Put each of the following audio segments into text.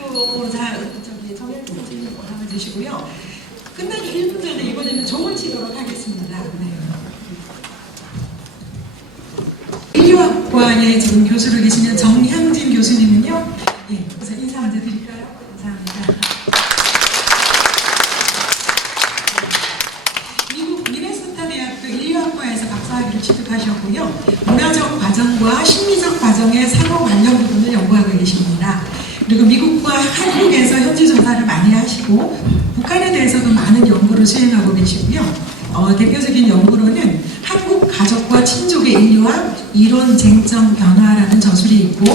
아이고, 자, 저기 정혜진 선생님 나와주시고요. 끝나기 1분 전에 이번에는 종을 치도록 하겠습니다. 네. 인류학과에 지금 교수로 계시는 정향진 교수님은요. 예, 그래서 인사 먼저 드릴까요? 감사합니다. 미국 미네소타 대학교 인류학과에서 박사학위를 취득하셨고요. 문화적 과정과 심리적 과정의 상호 관련 부분을 연구하고 계십니다. 그리고 미국과 한국에서 현지 조사를 많이 하시고 북한에 대해서도 많은 연구를 수행하고 계시고요. 대표적인 연구로는 한국 가족과 친족의 인류학, 이론 쟁점 변화라는 저술이 있고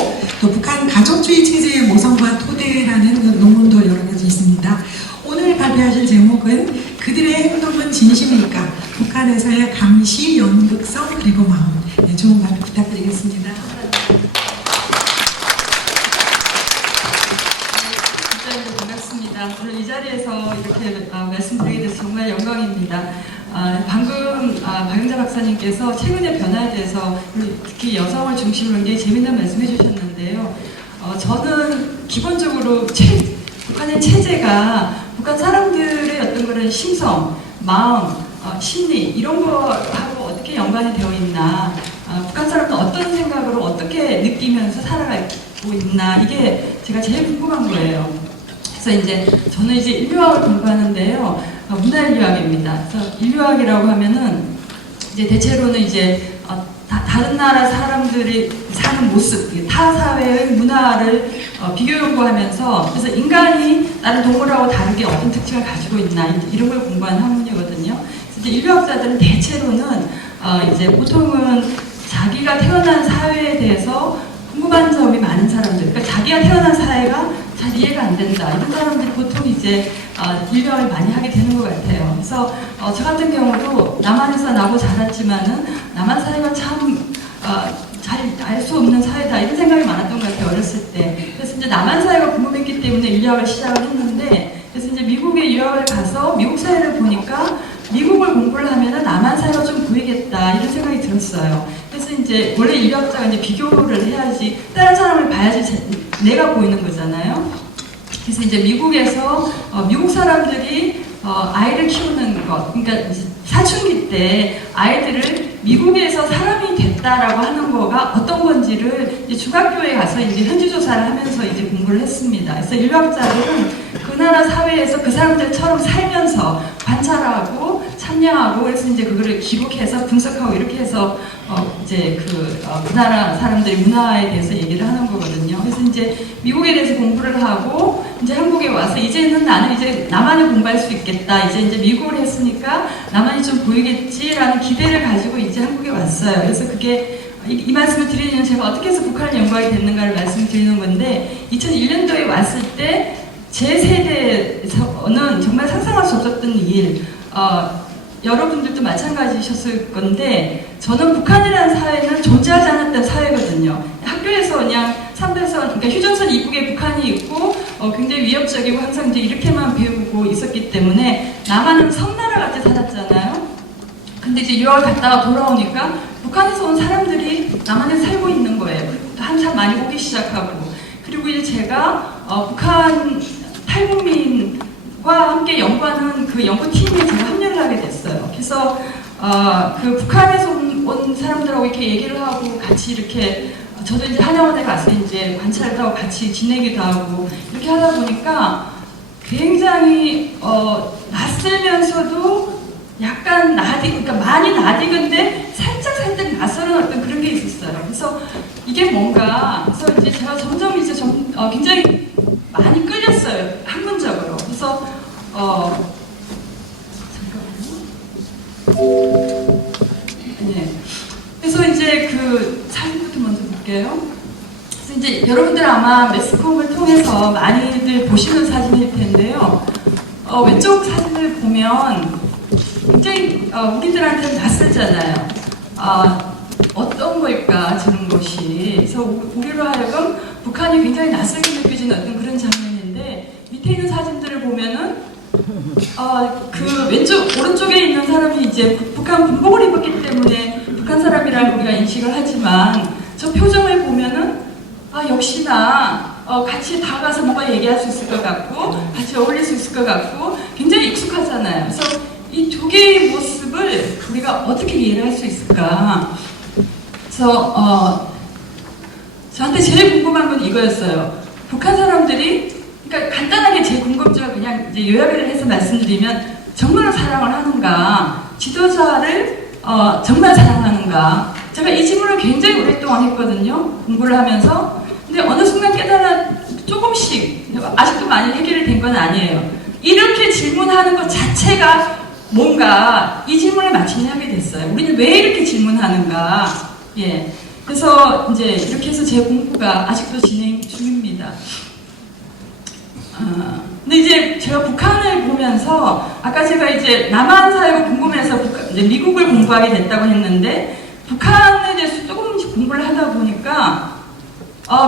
또 북한 가족주의 체제의 모성과 토대라는 논문도 여러 가지 있습니다. 오늘 발표하실 제목은 그들의 행동은 진심일까? 북한에서의 감시, 연극성, 그리고 마음. 네, 좋은 발표 부탁드리겠습니다. 반갑습니다. 오늘 이 자리에서 이렇게 말씀드리게 돼서 정말 영광입니다. 방금 박영자 박사님께서 최근의 변화에 대해서 특히 여성을 중심으로 굉장히 재미있는 말씀해 주셨는데요. 저는 기본적으로 북한의 체제가 북한 사람들의 어떤 그런 심성, 마음, 심리 이런 거하고 어떻게 연관이 되어 있나, 북한 사람은 어떤 생각으로 어떻게 느끼면서 살아가고 있나, 이게 제가 제일 궁금한 거예요. 그래서 이제 저는 이제 인류학을 공부하는데요, 문화인류학입니다. 그래서 인류학이라고 하면은 이제 대체로는 이제 다른 나라 사람들이 사는 모습, 타 사회의 문화를 비교 연구하면서, 그래서 인간이 다른 동물하고 다르게 어떤 특징을 가지고 있나 이런 걸 공부하는 학문이거든요. 그래서 이제 인류학자들은 대체로는 이제 보통은 자기가 태어난 사회에 대해서 궁금한 점이 많은 사람들, 그러니까 자기가 태어난 사회가 잘 이해가 안 된다, 이런 사람들이 보통 이제 인류학을 많이 하게 되는 것 같아요. 그래서 저 같은 경우도 남한에서 나고 자랐지만은 남한 사회가 참 잘 알 수 없는 사회다, 이런 생각이 많았던 것 같아요, 어렸을 때. 그래서 이제 남한 사회가 궁금했기 때문에 인류학을 시작을 했는데, 그래서 이제 미국에 유학을 가서 미국 사회를 보니까 미국을 공부를 하면은 남한 사회가 좀 보이겠다, 이런 생각이 들었어요. 그래서 이제 원래 인류학자가 이제 비교를 해야지, 다른 사람을 봐야지 내가 보이는 거잖아요. 그래서 이제 미국에서 미국 사람들이 아이를 키우는 것, 그러니까 이제 사춘기 때 아이들을 미국에서 사람이 됐다라고 하는 거가 어떤 건지를 이제 중학교에 가서 이제 현지 조사를 하면서 이제 공부를 했습니다. 그래서 인류학자들은 그 나라 사회에서 그 사람들처럼 살면서 관찰하고 참여하고, 그래서 이제 그거를 기록해서 분석하고 이렇게 해서 이제 그 나라 사람들의 문화에 대해서 얘기를 하는 거거든요. 그래서 이제 미국에 대해서 공부를 하고 이제 한국에 와서 이제는 나는 이제 남한을 공부할 수 있겠다, 이제 미국을 했으니까 남한이 좀 보이겠지라는 기대를 가지고 이제 한국에 왔어요. 그래서 그게 이 말씀을 드리는, 제가 어떻게 해서 북한을 연구하게 됐는가를 말씀드리는 건데, 2001년도에 왔을 때 제 세대에서는 정말 상상할 수 없었던 일, 여러분들도 마찬가지셨을 건데, 저는 북한이라는 사회는 존재하지 않았던 사회거든요. 학교에서 그냥 3배선, 그러니까 휴전선 이북에 북한이 있고 굉장히 위협적이고 항상 이제 이렇게만 배우고 있었기 때문에 남한은 섬나라 같이 살았잖아요. 근데 이제 유학을 갔다가 돌아오니까 북한에서 온 사람들이 남한에 살고 있는 거예요. 한참 많이 오기 시작하고, 그리고 이제 제가 북한 탈북민과 함께 연구하는 그 연구팀에 제가 합류를 하게 됐어요. 그래서 그 북한에서 온 사람들하고 이렇게 얘기를 하고 같이 이렇게, 저도 이제 한양원에 가서 이제 관찰을 하고 같이 지내기도 하고 이렇게 하다 보니까 굉장히 낯설면서도 약간 그러니까 많이 낯익은데 살짝 낯설은 어떤 그런 게 있었어요. 그래서 이게 뭔가, 그래서 이제 제가 점점 이제 굉장히 많이 끌렸어요, 학문적으로. 그래서 잠깐만요. 네. 그래서 이제 그 사진부터 먼저 볼게요. 그래서 이제 여러분들 아마 매스컴을 통해서 많이들 보시는 사진일 텐데요. 왼쪽 사진을 보면 굉장히 우리들한테는 낯설잖아요. 어떤 걸까, 저런 것이. 그래서 우리로 하여금 북한이 굉장히 낯설게 느껴지는 어떤 그런 장면인데, 밑에 있는 사진들을 보면은 그 오른쪽에 있는 사람이 이제 북한 군복을 입었기 때문에 북한 사람이라고 우리가 인식을 하지만, 저 표정을 보면은 역시나 같이 다가가서 뭔가 얘기할 수 있을 것 같고 같이 어울릴 수 있을 것 같고 굉장히 익숙하잖아요. 그래서 이 두 개의 모습을 우리가 어떻게 이해를 할 수 있을까? 그래서 저한테 제일 궁금한 건 이거였어요. 북한 사람들이 그러니까 간단하게 제 궁금증을 그냥 이제 요약을 해서 말씀드리면 정말 사랑을 하는가? 지도자를 정말 사랑하는가? 제가 이 질문을 굉장히 오랫동안 했거든요. 공부를 하면서. 근데 어느 순간 깨달아 조금씩 아직도 많이 해결이 된 건 아니에요. 이렇게 질문하는 것 자체가 뭔가 이 질문에 맞추려 하게 됐어요. 우리는 왜 이렇게 질문하는가? 예. 그래서 이제 이렇게 해서 제 공부가 아직도 진행 중입니다. 근데 이제 제가 북한을 보면서 아까 제가 이제 남한 사회가 궁금해서 이제 미국을 공부하게 됐다고 했는데 북한에 대해서 조금씩 공부를 하다 보니까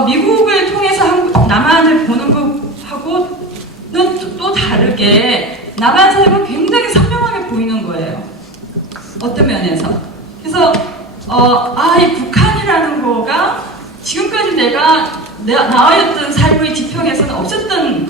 미국을 통해서 남한을 보는 것하고는 또 다르게 남한 사회가 굉장히 선명하게 보이는 거예요. 어떤 면에서. 그래서 이 북한이라는 거가 지금까지 내가 나와있던 삶의 지평에서는 없었던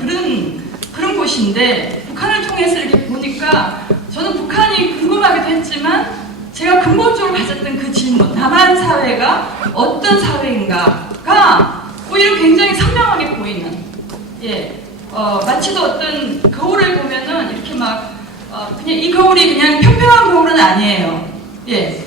그런 곳인데 북한을 통해서 이렇게 보니까 저는 북한이 궁금하기도 했지만 제가 근본적으로 가졌던 그 질문 남한 사회가 어떤 사회인가가 오히려 굉장히 선명하게 보이는 마치도 어떤 거울을 보면은 이렇게 막 그냥 이 거울이 그냥 평평한 거울은 아니에요.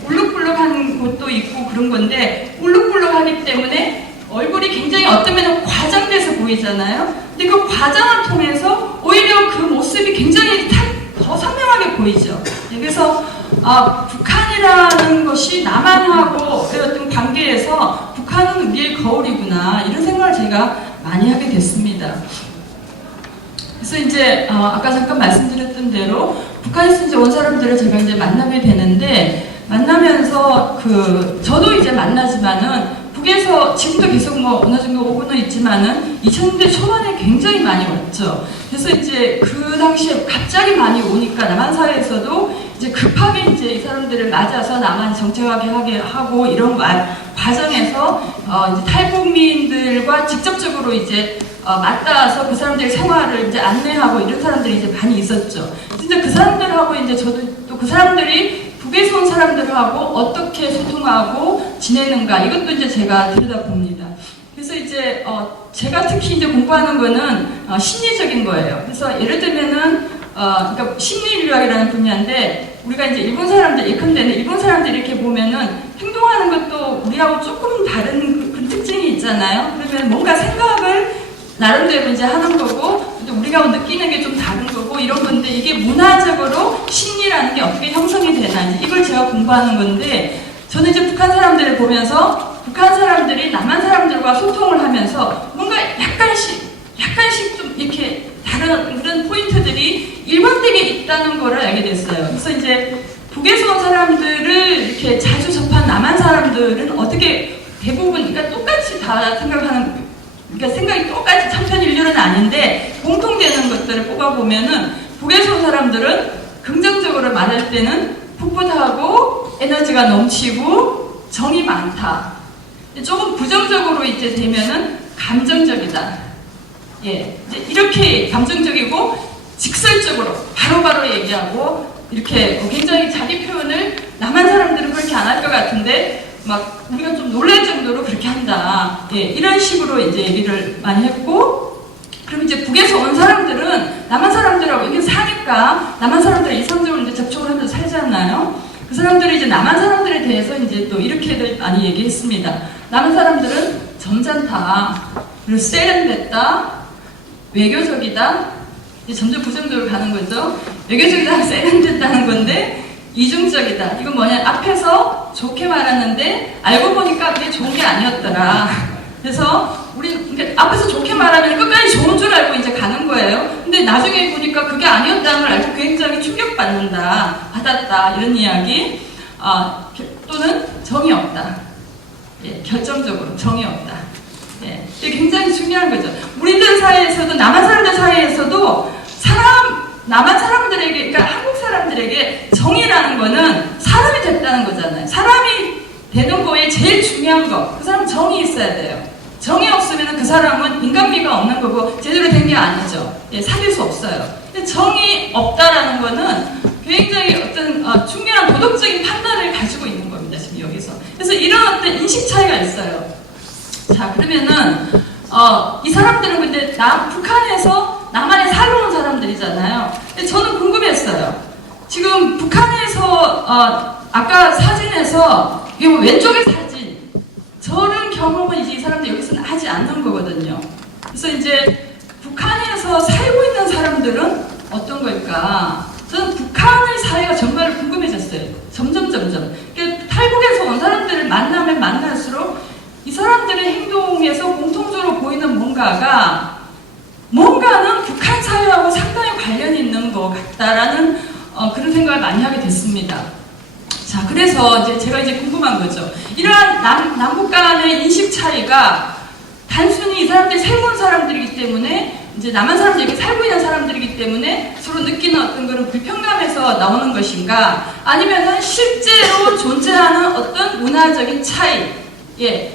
울룩불룩한 곳도 있고 그런 건데 울룩불룩하기 때문에 얼굴이 굉장히 어떤 면은 과장돼서 보이잖아요. 근데 그 과장을 통해서 오히려 그 모습이 굉장히 더 선명하게 보이죠. 그래서 북한이라는 것이 남한하고 어떤 관계에서 북한은 우리의 거울이구나 이런 생각을 제가 많이 하게 됐습니다. 그래서 이제 아까 잠깐 말씀드렸던 대로 북한에서 이제 온 사람들을 제가 이제 만나게 되는데 만나면서 저도 이제 만나지만은 북에서 지금도 계속 뭐 어느 정도 오고는 있지만은 2000년대 초반에 굉장히 많이 왔죠. 그래서 이제 그 당시에 갑자기 많이 오니까 남한 사회에서도 이제 급하게 이제 이 사람들을 맞아서 남한 정착하게 하게 하고 이런 과정에서 이제 탈북민들과 직접적으로 이제 맞닿아서 그 사람들의 생활을 이제 안내하고 이런 사람들이 이제 많이 있었죠. 진짜 그 사람들하고 이제 저도 또 그 사람들이 북에서 온 사람들하고 어떻게 소통하고 지내는가 이것도 이제 제가 들여다봅니다. 그래서 이제 제가 특히 이제 공부하는 거는 심리적인 거예요. 그래서 예를 들면은 그러니까 심리인류학이라는 분야인데 우리가 이제 일본 사람들 예컨대는 일본 사람들 이렇게 보면은 행동하는 것도 우리하고 조금 다른 그런 특징이 있잖아요. 그러면 뭔가 생각을 나름대로 이제 하는 거고 우리가 느끼는 게 좀 다른 거고 이런 건데 이게 문화적으로 심리라는 게 어떻게 형성이 되나 이걸 제가 공부하는 건데 저는 이제 북한 사람들을 보면서 북한 사람들이 남한 사람들과 소통을 하면서 뭔가 약간씩 좀 이렇게 다른 그런 포인트들이 일반되게 있다는 거를 알게 됐어요. 그래서 이제 북에서 온 사람들을 이렇게 자주 접한 남한 사람들은 어떻게 대부분 그러니까 똑같이 다 생각하는 그러니까 생각이 똑같이 천편일률은 아닌데 공통되는 것들을 뽑아보면은 북에서 온 사람들은 긍정적으로 말할 때는 풋풋하고 에너지가 넘치고 정이 많다. 조금 부정적으로 이제 되면은 감정적이다. 이제 이렇게 감정적이고 직설적으로 바로바로 얘기하고 이렇게 굉장히 자기 표현을 남한 사람들은 그렇게 안 할 것 같은데 막 우리가 좀 놀랄 정도로 그렇게 한다. 이런 식으로 이제 얘기를 많이 했고, 그럼 이제 북에서 온 사람들은 남한 사람들하고 이게 사니까 남한 사람들 이성적으로 이제 접촉을 하면서 살잖아요. 그 사람들이 이제 남한 사람들에 대해서 이제 또 이렇게들 많이 얘기했습니다. 남한 사람들은 점잖다, 그리고 세련됐다, 외교적이다. 이제 점점 부정적으로 가는 거죠. 외교적이다, 세련됐다는 건데. 이중적이다. 이건 뭐냐? 앞에서 좋게 말하는데 알고 보니까 그게 좋은 게 아니었더라. 그래서 우리 그러니까 앞에서 좋게 말하면 끝까지 좋은 줄 알고 이제 가는 거예요. 근데 나중에 보니까 그게 아니었다는 걸 알고 굉장히 받았다 이런 이야기. 또는 정이 없다. 결정적으로 정이 없다. 이게 굉장히 중요한 거죠. 우리들 사이에서도 남한 사람들 사이에서도 남한 사람들에게, 그러니까 한국 사람들에게 정의라는 거는 사람이 됐다는 거잖아요. 사람이 되는 거에 제일 중요한 거, 그 사람은 정이 있어야 돼요. 정이 없으면 그 사람은 정감미가 없는 거고 제대로 된 게 아니죠. 예, 사귈 수 없어요. 근데 정이 없다라는 거는 굉장히 어떤 중요한 도덕적인 판단을 가지고 있는 겁니다. 지금 여기서. 그래서 이런 어떤 인식 차이가 있어요. 자, 그러면은 이 사람들은 근데 북한에서 남한에 살아온 사람들이잖아요. 근데 저는 궁금했어요. 지금 북한에서 아까 사진에서 이게 뭐 왼쪽의 사진 저런 경험은 이제 이 사람들 여기서는 하지 않는 거거든요. 그래서 이제 북한에서 살고 있는 사람들은 어떤 걸까? 저는 북한의 사회가 정말 궁금해졌어요. 점점. 그러니까 탈북에서 온 사람들을 만나면 만날수록 이 사람들의 행동에서 공통적으로 보이는 뭔가는 북한 사회하고 상당히 관련이 있는 것 같다라는 그런 생각을 많이 하게 됐습니다. 자, 그래서 제가 궁금한 거죠. 이러한 남북 간의 인식 차이가 단순히 이 사람들이 새로운 사람들이기 때문에 이제 남한 사람들이 여기 살고 있는 사람들이기 때문에 서로 느끼는 어떤 그런 불평감에서 나오는 것인가, 아니면은 실제로 존재하는 어떤 문화적인 차이,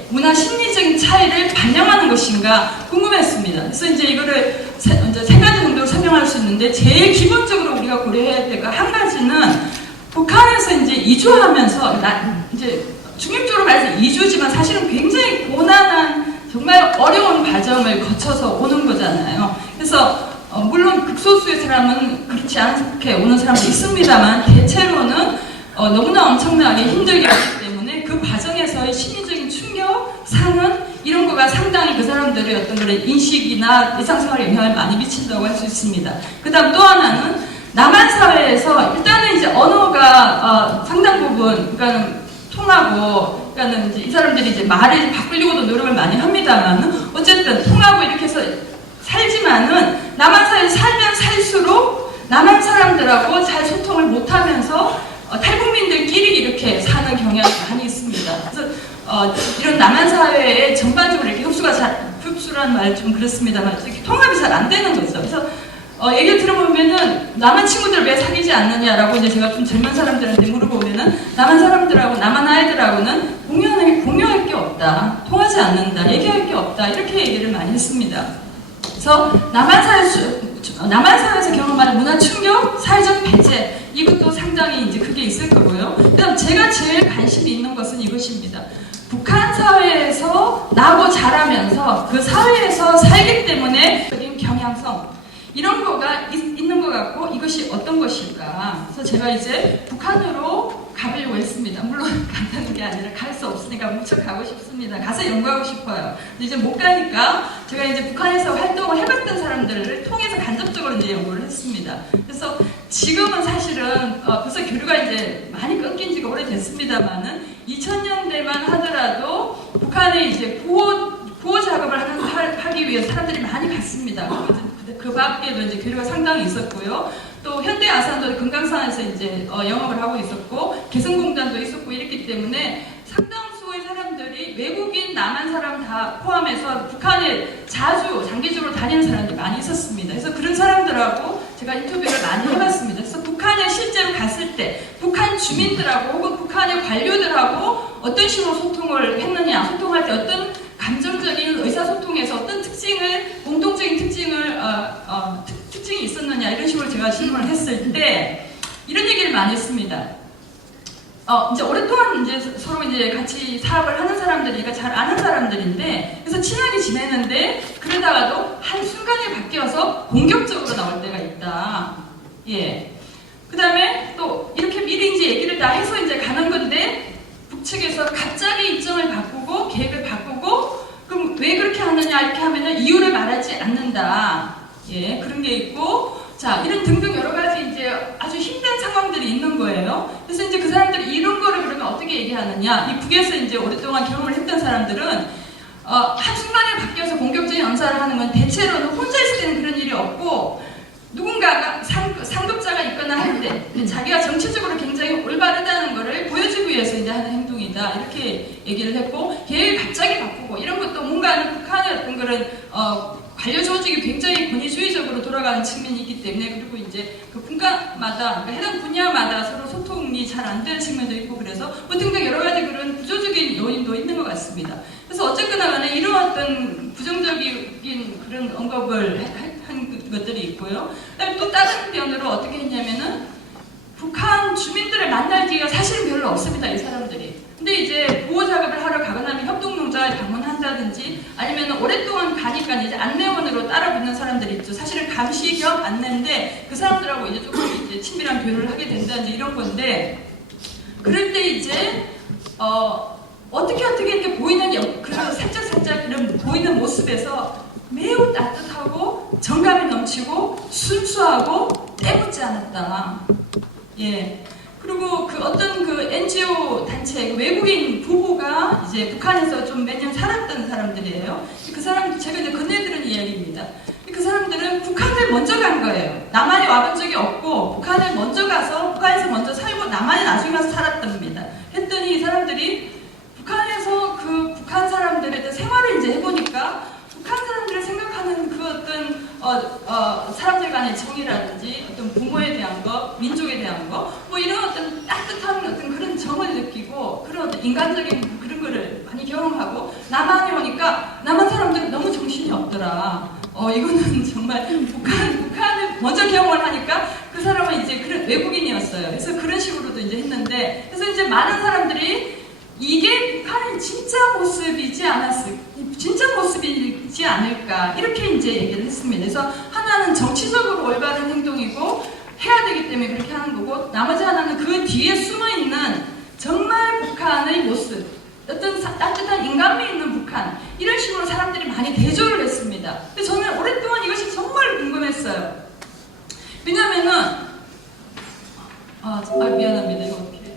문화 심리적인 차이를 반영하는 것인가 궁금했습니다. 그래서 이제 이거를 이제 세 가지 정도로 설명할 수 있는데, 제일 기본적으로 우리가 고려해야 될 거 한 가지는 북한에서 이제 이주하면서 이제 중립적으로 말해서 이주지만 사실은 굉장히 고난한 정말 어려운 과정을 거쳐서 오는 거잖아요. 그래서 물론 극소수의 사람은 그렇지 않게 오는 사람도 있습니다만 대체로는 너무나 엄청나게 힘들게 하기 때문에 그 과정에서의 심리적인 충격, 상흔 이런 거가 상당히 그 사람들의 어떤 그런 인식이나 일상생활에 영향을 많이 미친다고 할 수 있습니다. 그 다음 또 하나는 남한 사회에서 일단은 이제 언어가 상당 부분 그러니까 통하고, 그러니까는 이제 이 사람들이 이제 말을 바꾸려고도 노력을 많이 합니다만 어쨌든 통하고 이렇게 해서 살지만은 남한 사회에서 살면 살수록 남한 사람들하고 잘 소통을 못하면서 탈북민들끼리 이렇게 사는 경향이 많이 있습니다. 그래서 이런 남한 사회에 전반적으로 이렇게 흡수란 말 좀 그렇습니다만 이렇게 통합이 잘 안 되는 거죠. 그래서 얘기를 들어보면은 남한 친구들 왜 사귀지 않느냐라고 이제 제가 좀 젊은 사람들한테 물어보면은 남한 사람들하고 남한 아이들하고는 공유할 게 없다, 통하지 않는다, 얘기할 게 없다 이렇게 얘기를 많이 했습니다. 그래서 남한 사회에서 경험하는 문화 충격, 사회적 배제 이것도 상당히 이제 크게 있을 거고요. 그다음 제가 제일 관심이 있는 것은 이것입니다. 북한 사회에서 나고 자라면서 그 사회에서 살기 때문에 경향성 이런 거가 있는 것 같고 이것이 어떤 것일까? 그래서 제가 이제 북한으로 가보려고 했습니다. 물론 간다는 게 아니라 갈 수 없으니까 무척 가고 싶습니다. 가서 연구하고 싶어요. 근데 이제 못 가니까 제가 이제 북한에서 활동을 해봤던 사람들을 통해서 간접적으로 이제 연구를 했습니다. 그래서 지금은 사실은 벌써 교류가 이제 많이 끊긴 지가 오래됐습니다만은 2000년대만 하더라도 북한에 이제 구호 작업을 하기 위해 사람들이 많이 갔습니다. 그 밖에도 이제 교류가 상당히 있었고요. 또 현대 아산도 금강산에서 이제 영업을 하고 있었고 개성공단도 있었고 이랬기 때문에 상당수의 사람들이 외국인 남한 사람 다 포함해서 북한에 자주 장기적으로 다니는 사람들이 많이 있었습니다. 그래서 그런 사람들하고 제가 인터뷰를 많이 해봤습니다. 그래서 북한에 실제로 갔을 때 북한 주민들하고 혹은 북한의 관료들하고 어떤 식으로 소통을 했느냐, 소통할 때 어떤 감정적인 의사소통에서 어떤 공동적인 특징이 있었느냐 이런 식으로 제가 질문을 했을 때 이런 얘기를 많이 했습니다. 이제 오랫동안 이제 서로 이제 같이 사업을 하는 사람들이니까 잘 아는 사람들인데 그래서 친하게 지내는데 그러다가도 한 순간에 바뀌어서 공격적으로 나올 때가 있다. 그 다음에 또 이렇게 미리 이제 얘기를 다 해서 이제 가는 건데 북측에서 갑자기 일정을 바꾸고 계획을 바꾸고 그럼 왜 그렇게 하느냐 이렇게 하면은 이유를 말하지 않는다. 그런 게 있고 자 이런 등등 여러 가지 이제 아주 힘든 상황들이 있는 거예요. 그래서 이제 그 사람들이 이런 거를 그러면 어떻게 얘기하느냐 이 북에서 이제 오랫동안 경험을 했던 사람들은 한순간에 바뀌어서 공격적인 연사를 하는 건 대체로는 혼자 있을 때는 그런 일이 없고 누군가가 상급자가 있거나 할 때 자기가 정치적으로 굉장히 올바르다는 것을 보여주기 위해서 이제 하는 행동이다 이렇게 얘기를 했고 계획을 갑자기 바꾸고 이런 것도 뭔가 북한의 어떤 그런 관료 조직이 굉장히 권위주의적으로 돌아가는 측면이 있기 때문에, 그리고 이제 그 분과마다, 그러니까 해당 분야마다 서로 소통이 잘 안 되는 측면도 있고, 그래서 뭐 등등 여러 가지 그런 구조적인 요인도 있는 것 같습니다. 그래서 어쨌거나 간에 이런 어떤 부정적인 그런 언급을 한 것들이 있고요. 그다음에 또 다른 면으로 어떻게 했냐면은 북한 주민들을 만날 기회가 사실은 별로 없습니다, 이 사람들이. 근데 이제 보호 작업을 하러 가거나 하면 협동농장을 방문한다든지 아니면 오랫동안 가니까 이제 안내원으로 따라붙는 사람들이 있죠. 사실은 감시 겸 안내인데 그 사람들하고 이제 조금 이제 친밀한 교류를 하게 된다든지 이런 건데, 그럴 때 이제 어떻게 이렇게 보이는 그런 살짝 이런 보이는 모습에서 매우 따뜻하고 정감이 넘치고 순수하고 때묻지 않았다. 예. 그리고 그 어떤 그 NGO 단체, 그 외국인 부부가 이제 북한에서 좀 몇 년 살았던 사람들이에요. 그 사람, 제가 이제 건네 들은 이야기입니다. 그 사람들은 북한을 먼저 간 거예요. 남한에 와본 적이 없고, 북한을 먼저 가서, 북한에서 먼저 살고, 남한에 나중에 가서 살았답니다. 했더니 이 사람들이 북한에서 그 북한 사람들의 생활을 이제 해보니까, 북한 사람들을 생각하는 그 어떤 사람들 간의 정이라든지 어떤 부모에 대한 거, 민족에 대한 거, 뭐 이런 어떤 따뜻한 어떤 그런 정을 느끼고 그런 어떤 인간적인 그런 거를 많이 경험하고, 남한에 오니까 남한 사람들은 너무 정신이 없더라. 이거는 정말 북한을 먼저 경험을 하니까 그 사람은 이제 그런 외국인이었어요. 그래서 그런 식으로도 이제 했는데, 그래서 이제 많은 사람들이 이게 북한의 진짜 모습이지 않을까, 이렇게 이제 얘기를 했습니다. 그래서 하나는 정치적으로 올바른 행동이고 해야 되기 때문에 그렇게 하는 거고, 나머지 하나는 그 뒤에 숨어있는 정말 북한의 모습, 어떤 따뜻한 인간미 있는 북한, 이런 식으로 사람들이 많이 대조를 했습니다. 근데 저는 오랫동안 이것이 정말 궁금했어요. 왜냐면은 미안합니다. 이거 어떻게 해야 되지?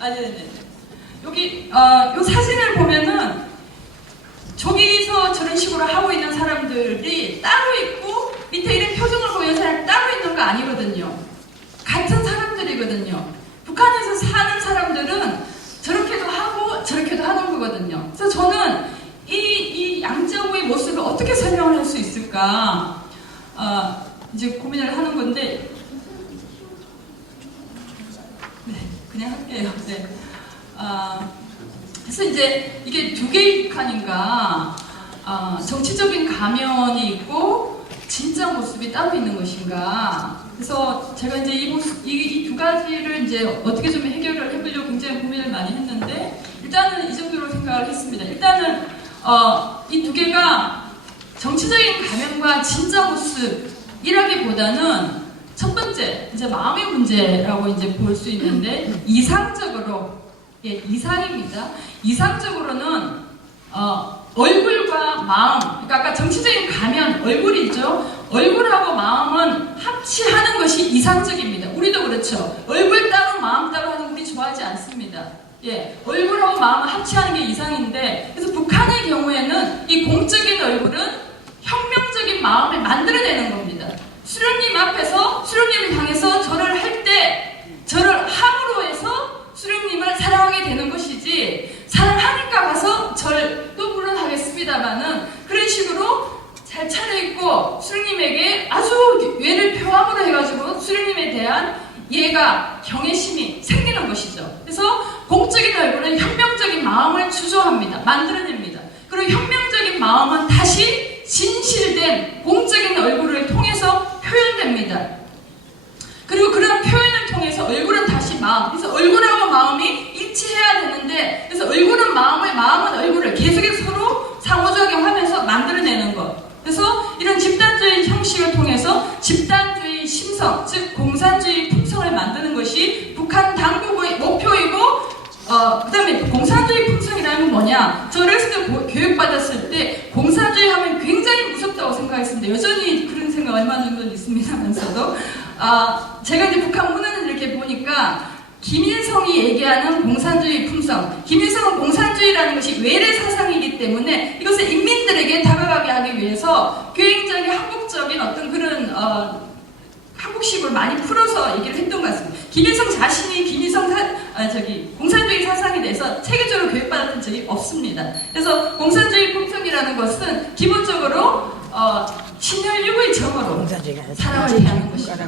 네네네. 여기 요 사진을 보면은 저기서 저런 식으로 하고 있는 사람들이 따로 있고, 밑에 이런 표정을 보이는 사람이 따로 있는 거 아니거든요. 같은 사람들이거든요. 북한에서 사는 사람들은 저렇게도 하고 저렇게도 하는 거거든요. 그래서 저는 이 양자구의 모습을 어떻게 설명을 할 수 있을까 이제 고민을 하는 건데, 네, 그냥 할게요. 네. 그래서 이제 이게 두 개의 북한인가, 정치적인 가면이 있고 진짜 모습이 따로 있는 것인가. 그래서 제가 이제 이 두 가지를 이제 어떻게 좀 해결을 해보려고 굉장히 고민을 많이 했는데, 일단은 이 정도로 생각을 했습니다. 일단은 이 두 개가 정치적인 가면과 진짜 모습이라기보다는 첫 번째, 이제 마음의 문제라고 이제 볼 수 있는데, 이상적으로, 예, 이상입니다. 이상적으로는, 얼굴과 마음, 그러니까 아까 정치적인 가면, 얼굴이죠. 얼굴하고 마음은 합치하는 것이 이상적입니다. 우리도 그렇죠. 얼굴 따로 마음 따로 하는 거 우리 좋아하지 않습니다. 예, 얼굴하고 마음을 합치하는 게 이상인데, 그래서 북한의 경우에는 이 공적인 얼굴은 혁명적인 마음을 만들어내는 겁니다. 수령님 앞에서 수령님을 향해서 절을 할 때 절을 함으로 해서 수령님을 사랑하게 되는 것이지, 사랑하니까 가서 절도 물론 하겠습니다만은 그런 식으로 잘 차려입고 수령님에게 아주 예를 표함으로 해가지고 수령님에 대한 예가, 경외심이 생기는 것이죠. 그래서 공적인 얼굴은 혁명적인 마음을 주조합니다. 만들어냅니다. 그리고 혁명적인 마음은 다시 진실된 공적인 얼굴을 통해서 표현됩니다. 그리고 그런 표현을 통해서 얼굴은 다시 마음, 그래서 얼굴하고 마음이 일치해야 되는데, 그래서 얼굴은 마음을, 마음은 얼굴을 계속해서 서로 상호작용하면서 만들어내는 것. 그래서 이런 집단주의 형식을 통해서 집단주의 심성, 즉 공산주의 품성을 만드는 것이 북한 당국의 목표이고, 그 다음에 공산주의 품성이라는 뭐냐, 저 어렸을 때 교육받았을 때 공산주의 하면 굉장히 무섭다고 생각했습니다. 여전히 그런 생각 얼마 정도는 있습니다만서도, 제가 이제 북한 문헌을 이렇게 보니까 김일성이 얘기하는 공산주의 품성, 김일성은 공산주의라는 것이 외래 사상이기 때문에 이것을 인민들에게 다가가게 하기 위해서 굉장히 한국적인 어떤 그런 한국식으로 많이 풀어서 얘기를 했던 것 같습니다. 김일성 자신이 공산주의 사상에 대해서 체계적으로 교육받았던 적이 없습니다. 그래서 공산주의 풍토이라는 것은 기본적으로 친혈육의 정으로 사람을 대하는 것입니다.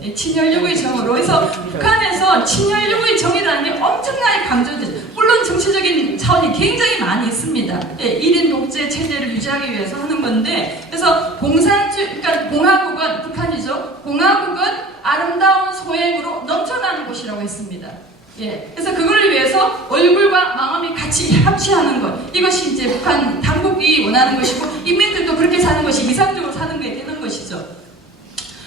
네, 친혈육의 정으로. 그래서 북한에서 친혈육의 정이라는 게 엄청나게 강조되죠. 물론 정치적인 차원이 굉장히 많이 있습니다. 예, 1인 독재 체제를 유지하기 위해서 하는 건데, 그래서 그러니까 공화국은, 북한이죠. 공화국은 아름다운 소행으로 넘쳐나는 곳이라고 했습니다. 예, 그래서 그걸 위해서 얼굴과 마음이 같이 합치하는 것, 이것이 이제 북한 당국이 원하는 것이고, 인민들도 그렇게 사는 것이 이상적으로 사는 게 되는 것이죠.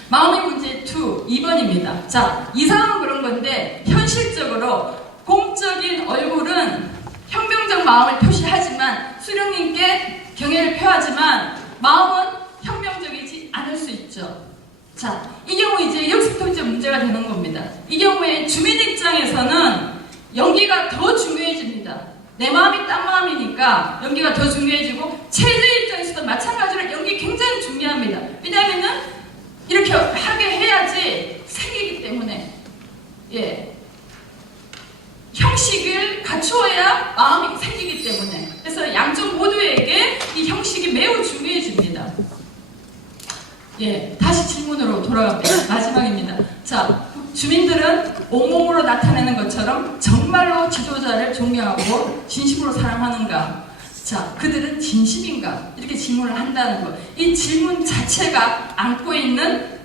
마음의 문제 2번입니다. 자, 이상은 그런 건데, 현실적으로 공적인 얼굴은 혁명적 마음을 표시하지만, 수령님께 경애를 표하지만, 마음은 혁명적이지 않을 수 있죠. 자, 이 경우 이제 역습통제 문제가 되는 겁니다. 이 경우에 주민 입장에서는 연기가 더 중요해집니다. 내 마음이 딴 마음이니까 연기가 더 중요해지고, 체제 입장에서도 마찬가지로 연기 굉장히 중요합니다. 왜냐하면은 이렇게 하게 해야지 생기기 때문에, 예, 형식을 갖추어야 마음이 생기기 때문에, 그래서 양쪽 모두에게 이 형식이 매우 중요해집니다. 예, 다시 질문으로 돌아갑니다. 마지막입니다. 자, 주민들은 온몸으로 나타내는 것처럼 정말로 지도자를 존경하고 진심으로 사랑하는가? 자, 그들은 진심인가? 이렇게 질문을 한다는 것. 이 질문 자체가 안고 있는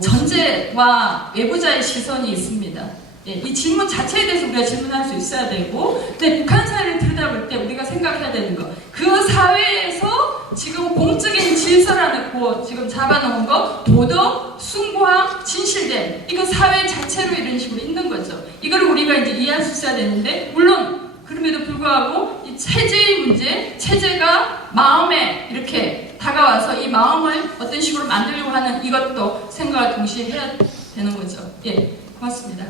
전제와 외부자의 시선이 있습니다. 예, 이 질문 자체에 대해서 우리가 질문할 수 있어야 되고, 근데 북한 사회를 들여다볼 때 우리가 생각해야 되는 거, 그 사회에서 지금 공적인 질서라는 거 지금 잡아놓은 거, 도덕, 숭고함, 진실됨, 이거 사회 자체로 이런 식으로 있는 거죠. 이걸 우리가 이제 이해할 수 있어야 되는데, 물론 그럼에도 불구하고 이 체제의 문제, 체제가 마음에 이렇게 다가와서 이 마음을 어떤 식으로 만들려고 하는 이것도 생각을 동시에 해야 되는 거죠. 예, 고맙습니다.